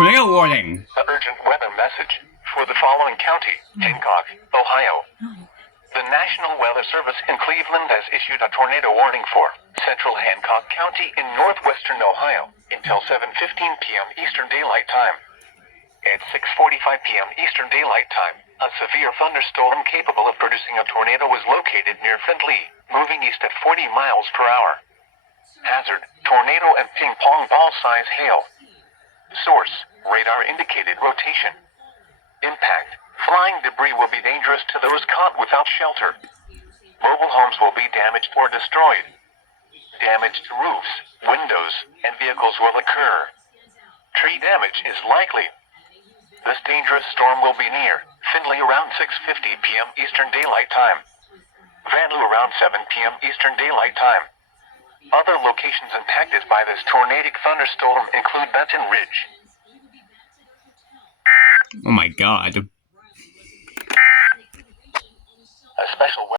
Tornado warning. An urgent weather message for the following county, Hancock, Ohio. The National Weather Service in Cleveland has issued a tornado warning for central Hancock County in northwestern Ohio until 7:15 p.m. Eastern Daylight Time. At 6:45 p.m. Eastern Daylight Time, a severe thunderstorm capable of producing a tornado was located near Findlay, moving east at 40 miles per hour. Hazard, tornado and ping-pong ball-size hail. Source, radar indicated rotation. Impact, flying debris will be dangerous to those caught without shelter. Mobile homes will be damaged or destroyed. Damage to roofs, windows, and vehicles will occur. Tree damage is likely. This dangerous storm will be near Findlay around 6:50 p.m. Eastern Daylight Time. Vanlue around 7 p.m. Eastern Daylight Time. Other locations impacted by this tornadic thunderstorm include Benton Ridge. Oh my god.